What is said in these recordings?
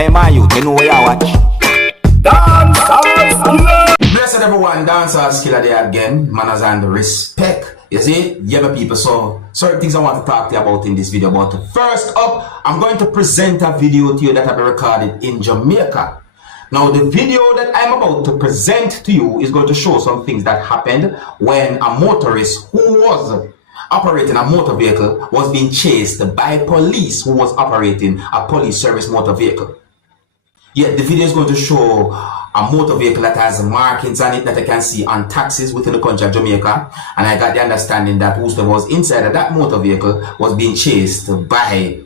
Hey man, you know where you watch. Dancehall skilla. Blessed everyone, Dancehall skilla there again. Manners and respect. You see, yeah, my people. So certain things I want to talk to you about in this video. But first up, I'm going to present a video to you that I've recorded in Jamaica. Now, the video that I'm about to present to you is going to show some things that happened when a motorist who was operating a motor vehicle was being chased by police who was operating a police service motor vehicle. Yeah, the video is going to show a motor vehicle that has markings on it that I can see on taxis within the country of Jamaica. And I got the understanding that whoever was inside of that motor vehicle was being chased by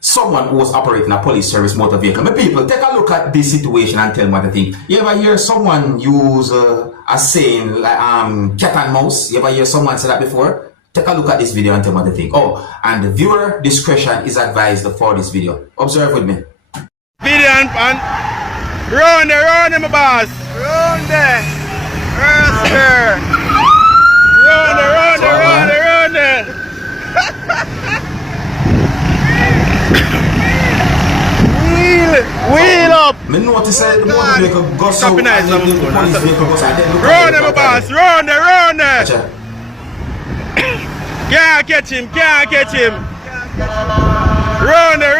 someone who was operating a police service motor vehicle. My people, take a look at this situation and tell me what you think. You ever hear someone use a saying like cat and mouse? You ever hear someone say that before? Take a look at this video and tell me what you think. Oh, and the viewer discretion is advised for this video. Observe with me. Video and round there, my boss. Round there. Round there. Round there. Wheel up. Me notice that the motor vehicle goes out and the police vehicle goes out. Round there, my boss. Round there. Can't catch him. Round there.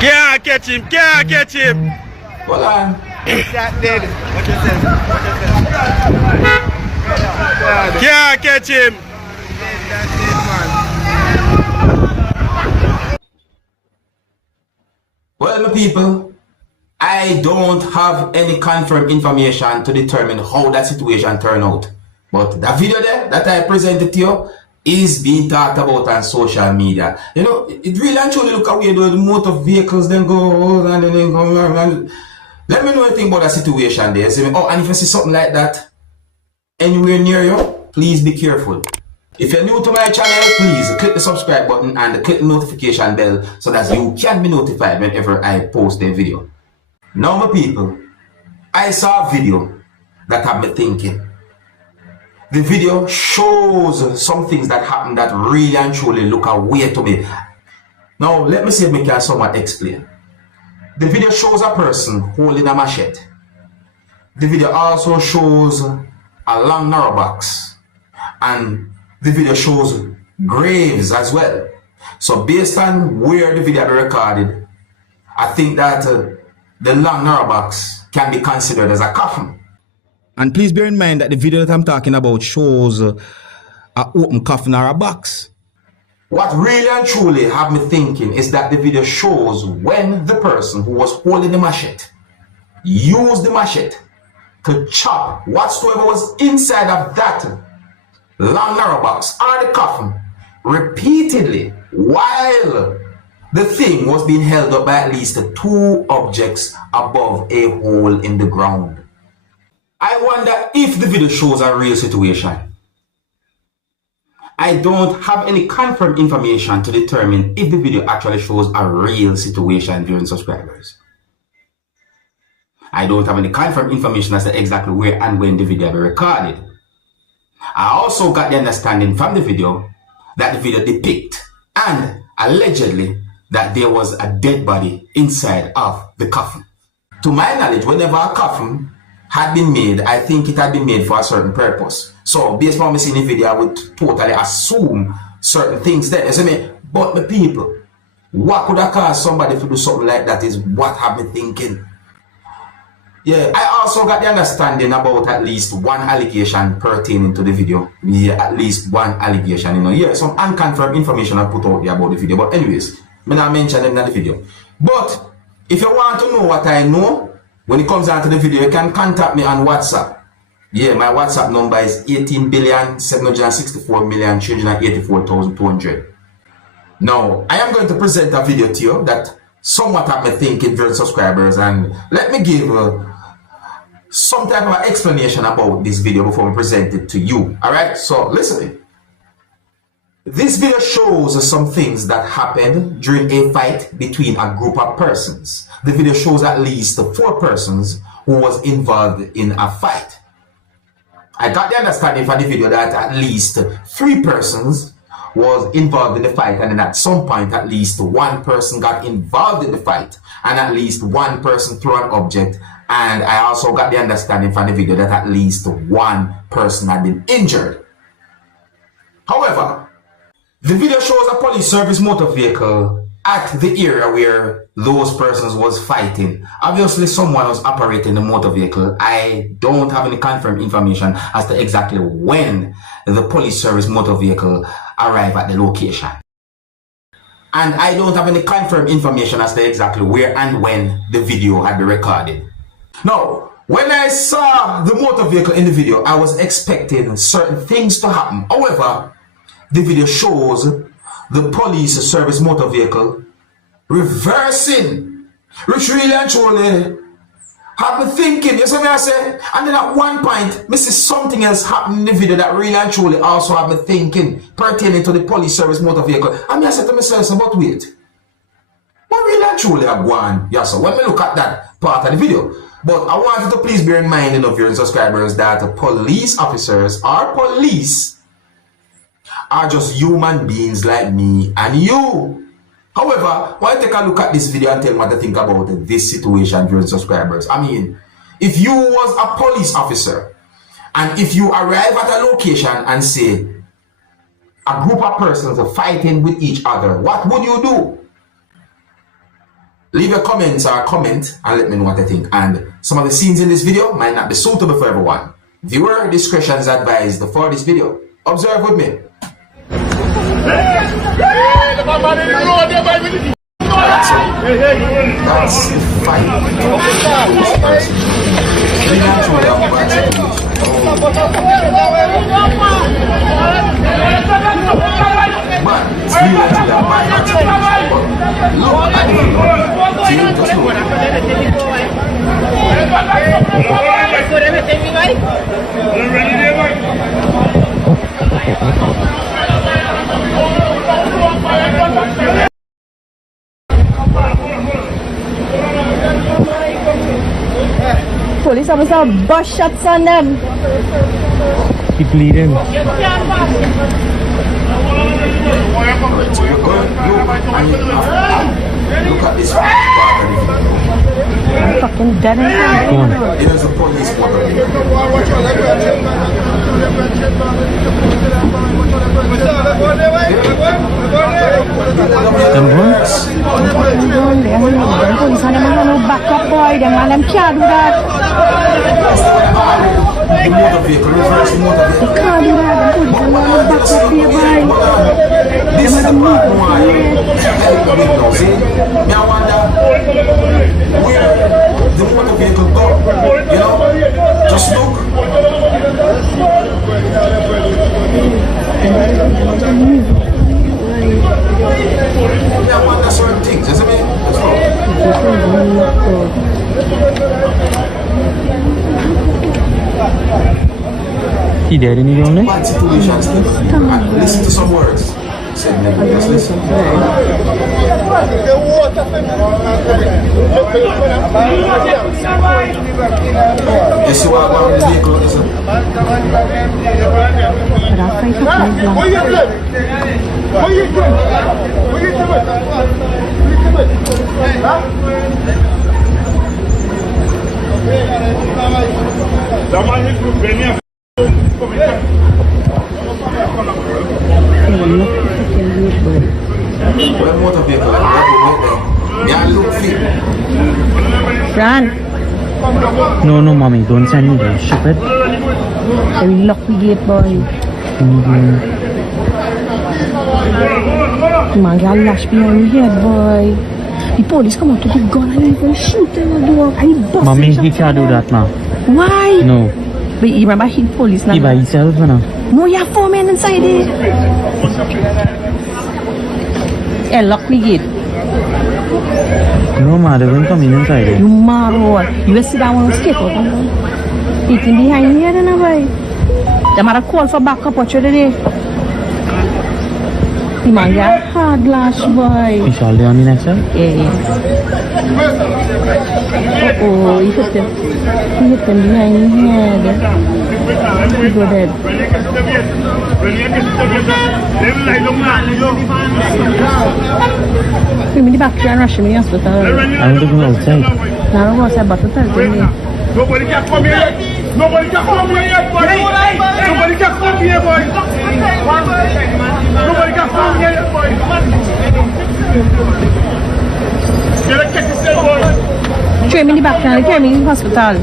Can't catch him. Hold on. That dead. Can't catch him. Well, my people, I don't have any confirmed information to determine how that situation turned out. But that video there that I presented to you is being talked about on social media. You know, it really and truly look at where the motor vehicles then go and then come and let me know anything about that situation there. So, oh, and if you see something like that anywhere near you, please be careful. If you're new to my channel, please click the subscribe button and click the notification bell so that you can be notified whenever I post a video. Now, my people, I saw a video that had me thinking. The video shows some things that happened that really and truly look weird to me. Now, let me see if I can somewhat explain. The video shows a person holding a machete. The video also shows a long narrow box. And the video shows graves as well. So based on where the video was recorded, I think that the long narrow box can be considered as a coffin. And please bear in mind that the video that I'm talking about shows an open coffin or a box. What really and truly have me thinking is that the video shows when the person who was holding the machete used the machete to chop whatsoever was inside of that long narrow box or the coffin repeatedly while the thing was being held up by at least 2 objects above a hole in the ground. I wonder if the video shows a real situation. I don't have any confirmed information to determine if the video actually shows a real situation, viewing subscribers. I don't have any confirmed information as to exactly where and when the video was recorded. I also got the understanding from the video that the video depicts and allegedly that there was a dead body inside of the coffin. To my knowledge, whenever a coffin had been made, I think it had been made for a certain purpose. So based on what I see in the video, I would totally assume certain things there. You see me? But the people, what could have caused somebody to do something like that is what have me thinking. Yeah, I also got the understanding about at least one allegation pertaining to the video. Yeah, at least one allegation, you know. Yeah, some unconfirmed information I put out there about the video. But anyways, I'm not mentioning them in the video. But if you want to know what I know, when it comes down to the video, you can contact me on WhatsApp. Yeah, my WhatsApp number is 18,764,384,200. Now, I am going to present a video to you that somewhat have me thinking, very subscribers, and let me give some type of explanation about this video before we present it to you. Alright, so listen. This video shows some things that happened during a fight between a group of persons. The video shows at least 4 persons who was involved in a fight. I got the understanding from the video that at least 3 persons was involved in the fight, and then at some point at least 1 person got involved in the fight, and at least 1 person threw an object, and I also got the understanding from the video that at least 1 person had been injured. However, the video shows a police service motor vehicle at the area where those persons was fighting. Obviously someone was operating the motor vehicle. I don't have any confirmed information as to exactly when the police service motor vehicle arrived at the location. And I don't have any confirmed information as to exactly where and when the video had been recorded. Now, when I saw the motor vehicle in the video, I was expecting certain things to happen. However, the video shows the police service motor vehicle reversing, which really and truly had me thinking, you see me I say? And then at one point, I see something else happen in the video that really and truly also had me thinking pertaining to the police service motor vehicle. And I said to myself, but wait, what really and truly have gone? Yes, so when we look at that part of the video. But I want you to please bear in mind, viewers and subscribers, that police officers or police are just human beings like me and you. However, when I take a look at this video and tell me what to think about this situation, viewers and subscribers, I mean, if you was a police officer and if you arrive at a location and say a group of persons are fighting with each other, what would you do? Leave your comments or comment and let me know what I think. And some of the scenes in this video might not be suitable for everyone. Viewer discretion is advised for this video. Observe with me. That's the fight. But it's really actually a bad Police officer bust shots on them. Keep bleeding. So you're going, look at this part of the video. I'm fucking dead inside. Go on. There's a police motor vehicle. Police on them have no backup boy. Them and them can't do that. The motor vehicle, reverse the motor vehicle. They can't do that. The police on them have no backup here, boy. This is the part why see? Me I wonder where the motor vehicle go. You know? Just look. Me I wonder certain things, you see me? Let's go. He dead in the only? Bad situation still. And listen to some words. Said never, just listen. You see what about the vehicle? Listen. But I'll fight for Well, motor vehicle, me I look fit. Run. No, mommy, don't send me there. Stupid. They will lock the gate, boy. Man, you lash behind me head, boy. The police come out to the gun and even shoot them on the door. I bust Mommy, them he shots can't do on that now. Why? No. But you remember he police now? He by himself now. No, you have 4 men inside there. Yeah, lock the gate. No, ma, they won't come in inside there. You mad or you will sit down on the skate out and eating behind here then boy. They might have called for backup what you today. The man got hard lash, boy. You shall on the next one? Yeah. Oh, he hit him behind the head. He go dead. Bring me the back and rush me in the hospital. I want to go outside. Now I go outside, but to tell me. Nobody can come here yet. Nobody can come here yet, boy. Nobody can come here, boy. Nobody can come here yet, boy. Get a kick yourself, boy. Train me in the back and carry me in the hospital.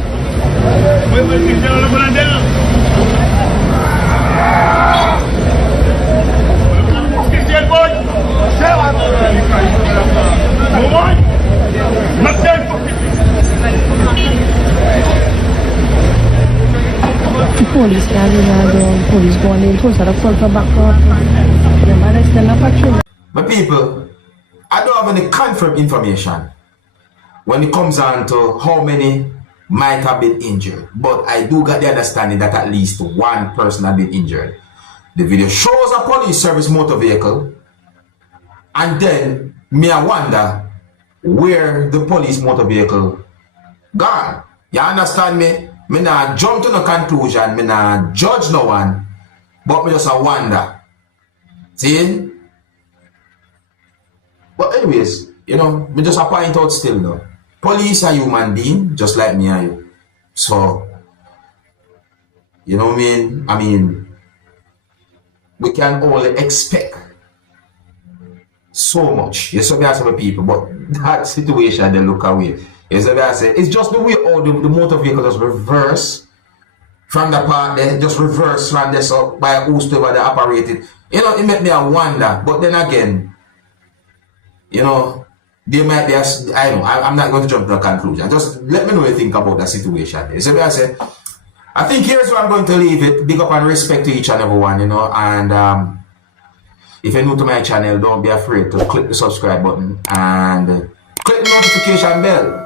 The police can't do that. The police go on in, police are full for back up. Remember, they still not patrol. But people, I don't have any confirmed information when it comes on to how many might have been injured. But I do get the understanding that at least one person has been injured. The video shows a police service motor vehicle, and then me I wonder where the police motor vehicle gone. You understand me? Me not jump to no conclusion, me not judge no one, but me just a wonder. See? But anyways, you know, me just a point out still though. Police are human being, just like me and you. So, you know what I mean? I mean, we can only expect so much. Yes, so there are some people, but that situation they look away. Yes, so I say it's just the way all the motor vehicle just reverse from the part there, just reverse from this up by whosoever they operated. You know, it make me a wonder. But then again, you know, they might be, I know, I'm not going to jump to a conclusion. Just let me know what you think about the situation. Yes, so I say, I think here's where I'm going to leave it. Big up and respect to each and every one, you know, and if you're new to my channel, don't be afraid to click the subscribe button and click the notification bell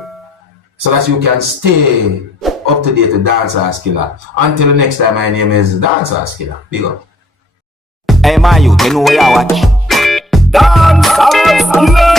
so that you can stay up to date with Dancehall Skilla. Until the next time, my name is Dancehall Skilla. Big up. Hey, my youth, you know where you watch.